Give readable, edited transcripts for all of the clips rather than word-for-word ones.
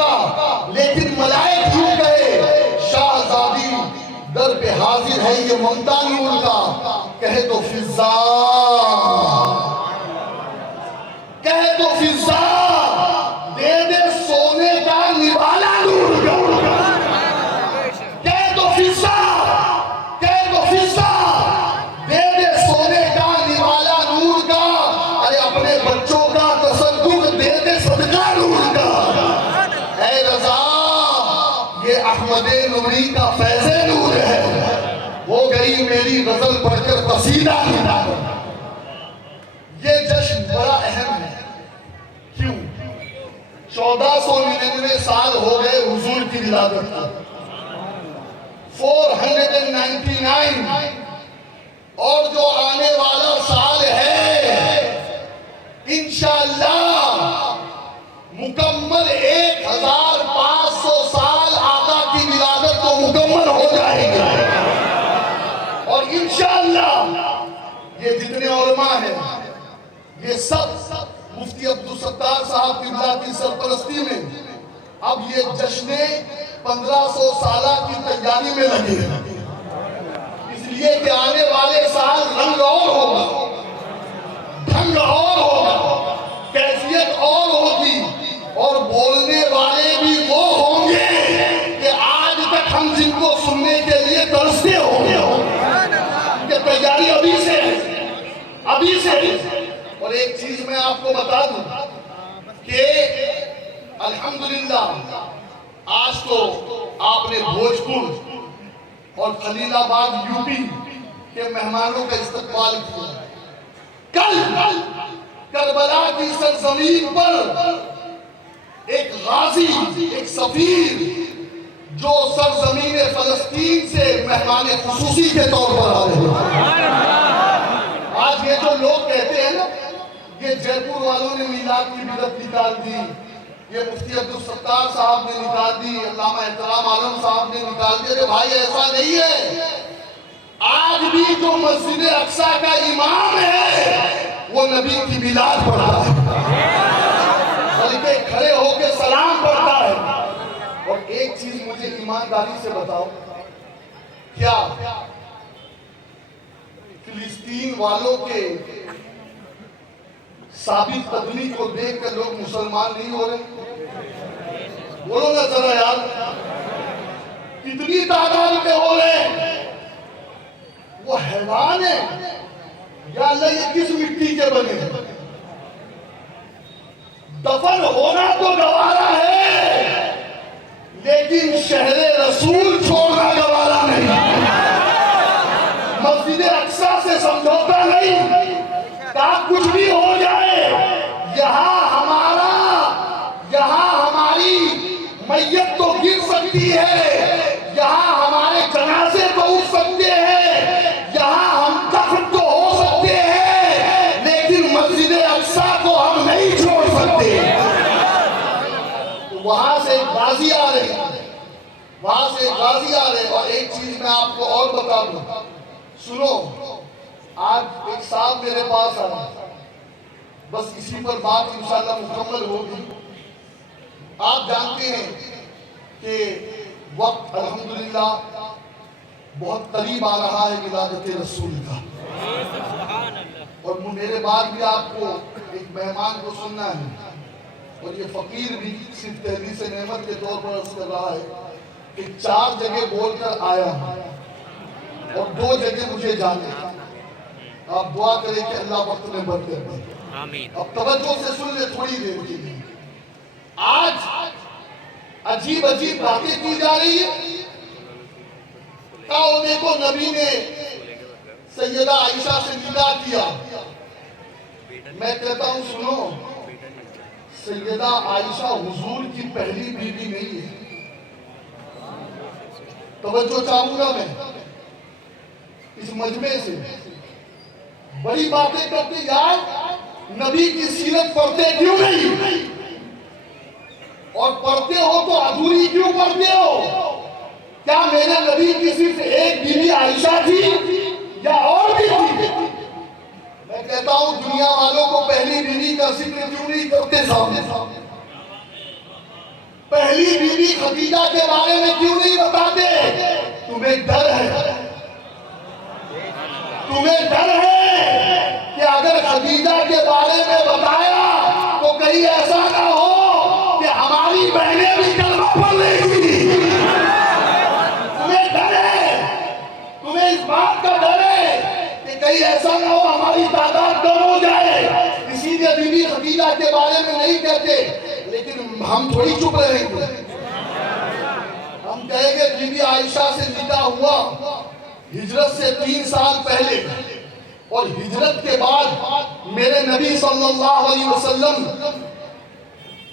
का, लेकिन मलाइक यूं कहे शाहजादी दर पे हाजिर है ये ममता नूर का, कहे तो फिजा, कहे तो फिजा दे दे सोने का निवाला नूर का, कहे तो फिजा, कहे तो फिजा दे दे सोने का निवाला नूर का, अरे अपने बच्चों का तसद्दुक दे दे सदका नूर का। ऐ रजा ये अहमदे नूरी का फैज़े नूर है, हो गई मेरी गजल पढ़कर कसीदा निदा। ये जश्न बड़ा अहम है, क्यों? 1499 साल हो गए हुजूर की विलादत को, 499, और जो आने वाला साल है इंशाअल्लाह मुकम्मल 1500 साल आका की विलादत को मुकम्मल हो जाएगा। और इंशाअल्लाह ये जितने उलमा हैं ये सब मुफ्ती अब्दुल सत्तार साहब किबला की सरपरस्ती में अब ये जश्न 1500 साल की तैयारी में लगे हैं, इसलिए कि आने वाले साल रंग और होगा, ढंग और होगा, कैफियत और होगी, और बोलने वाले भी वो होंगे कि आज तक हम जिनको सुनने के लिए तरसते होंगे। कि तैयारी अभी से है, अभी से है। और एक चीज मैं आपको बता दूं कि अल्हम्दुलिल्लाह आज तो आपने भोजपुर और खलीलाबाद यूपी के मेहमानों का इस्तकबाल किया। कल करबला की सरजमीन पर एक गाजी, एक सफीर जो सरजमीन फलस्तीन से मेहमान खुसूसी के तौर पर आ रहे हैं। आज ये जो लोग कहते हैं ना ये जयपुर वालों ने मीलाद की बिदअत निकाल दी, ये मुफ्ती अब्दुल सत्तार साहब ने निकाल दी, अल्लामा एहतराम आलम साहब ने निकाल दी। अरे भाई ऐसा नहीं है, आज भी जो मस्जिद अक्सा का इमाम है वो नबी की मिलाद पढ़ता है, बल्कि खड़े होकर सलाम पढ़ता है। और एक चीज मुझे ईमानदारी से बताओ, क्या फिलिस्तीन वालों के साबित कदमी को देखकर लोग मुसलमान नहीं हो रहे? बोलो ना जरा यार, कितनी तादाद में हो रहे? वो हैवान है या अल्लाह ये किस मिट्टी के बने? दफन होना तो गवारा है, लेकिन शहरे रसूल छोड़ना गवारा नहीं। मस्जिद अक्सा से समझौता नहीं, का कुछ भी हो जाए, यहाँ हमारी मैयत तो गिर सकती है, यहाँ हमारे जनाजे तो उठ सकते हैं, यहाँ हम दफन तो हो सकते हैं, लेकिन मस्जिद अक्सा को हम नहीं छोड़ सकते। तो वहां से गाजी आ रहे, वहां से गाजी आ रहे। और एक चीज मैं आपको और बता दूं, सुनो, आज एक साहब मेरे पास आया, बस इसी पर बात इंशाल्लाह मुकम्मल होगी। आप जानते हैं कि वक्त अल्हम्दुलिल्लाह बहुत करीब आ रहा है विलादत रसूल का, और मेरे बाद भी आपको एक मेहमान को सुनना है, और ये फकीर भी सिर्फ तहरीर से नेमत के तौर पर अर्ज कर रहा है कि 4 जगह बोलकर आया और 2 जगह मुझे जाने। आप दुआ करें कि अल्लाह वक्त में बंद कर दे। आमीन। अब तवज्जो से सुन ले थोड़ी देर के लिए। आज अजीब अजीब बातें की जा रही है। आओ देखो, नबी ने सैयदा आयशा से निकाह किया। मैं कहता हूं सुनो, सैयदा आयशा हुजूर की पहली बीवी नहीं है। तवज्जो चाहूंगा मैं इस मजमे से। बड़ी बातें करते यार, नबी की सीरत पढ़ते क्यों नहीं? और पढ़ते हो तो अधूरी क्यों पढ़ते हो? क्या मेरे नबी की सिर्फ एक बीवी आयशा थी या और भी थी? मैं कहता हूं दुनिया वालों को पहली बीवी का जिक्र क्यों नहीं करते सामने? पहली बीवी खदीजा के बारे में क्यों नहीं बताते? तुम्हें डर है, तुम्हें डर है कि अगर खदीजा के बारे में बताया तो कहीं ऐसा ना हो कि हमारी बहनें भी कलमा पढ़ लेंगी। तुम्हें डर है, तुम्हें इस बात का डर है कि कहीं ऐसा ना हो हमारी तादाद कम हो जाए, इसीलिए बीबी खदीजा के बारे में नहीं कहते। लेकिन हम थोड़ी चुप रहेंगे, हम कहेंगे बीबी आयशा से निकाह हुआ हिजरत से 3 साल पहले, और हिजरत के बाद मेरे नबी सल्लल्लाहु अलैहि वसल्लम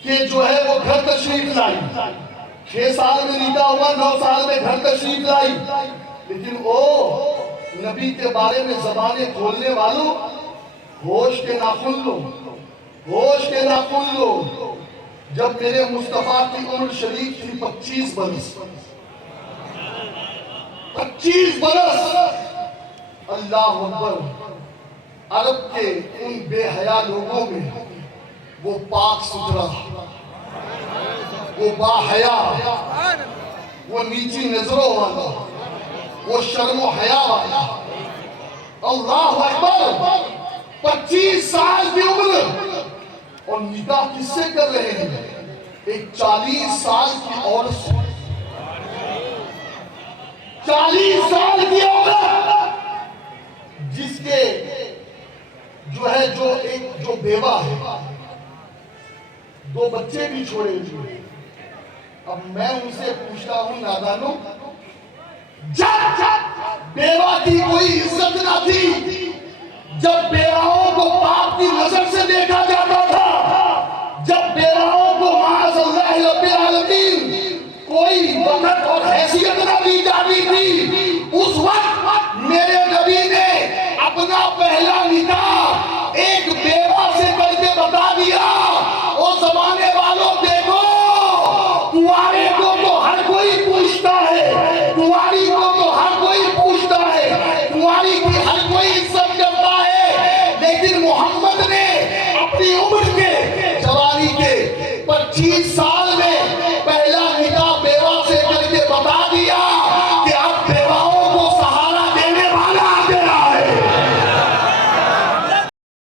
के जो है वो घर तशरीफ लाई। 6 साल में निकाह हुआ, 9 साल में घर तशरीफ लाई। लेकिन ओ नबी के बारे में जबाने खोलने वालों, होश के नाखुन लो, होश के नाखुन लो। जब मेरे मुस्तफा की उम्र शरीफ थी 25 बरस, 25 बरस, अल्लाह अकबर, अरब के उन बेहया लोगों में वो पाक सुथरा, वो बाहया, वो नीची नजरों वाला, वो शर्मो हया वाला, अल्लाह अकबर, 25 साल की उम्र, और निकाह किससे कर रहे हैं? एक 40 साल की औरत से। 40 साल की औरत जिसके जो है जो बेवा है, 2 बच्चे भी छोड़े हुए। अब मैं उनसे पूछता हूं नादानो, जब बेवा की कोई इज्जत ना थी, जब बेवाओं को पाप की नजर से देखा जाता था, जब बेवाओं को माअज़ल्लाह रब्बिल आलमीन कोई वक़्त और हैसियत ना दी जाती थी, उस वक्त मेरे नबी ने अपना पहला निकाह एक बेवा से करके बता दिया। ओ जमाने वालों देखो, कुंवारे को तो हर कोई पूछता है, कुंवारी को तो हर कोई पूछता है, कुंवारी की हर कोई इज्जत करता है। लेकिन मोहम्मद ने अपनी उम्र के, जवानी के 25 साल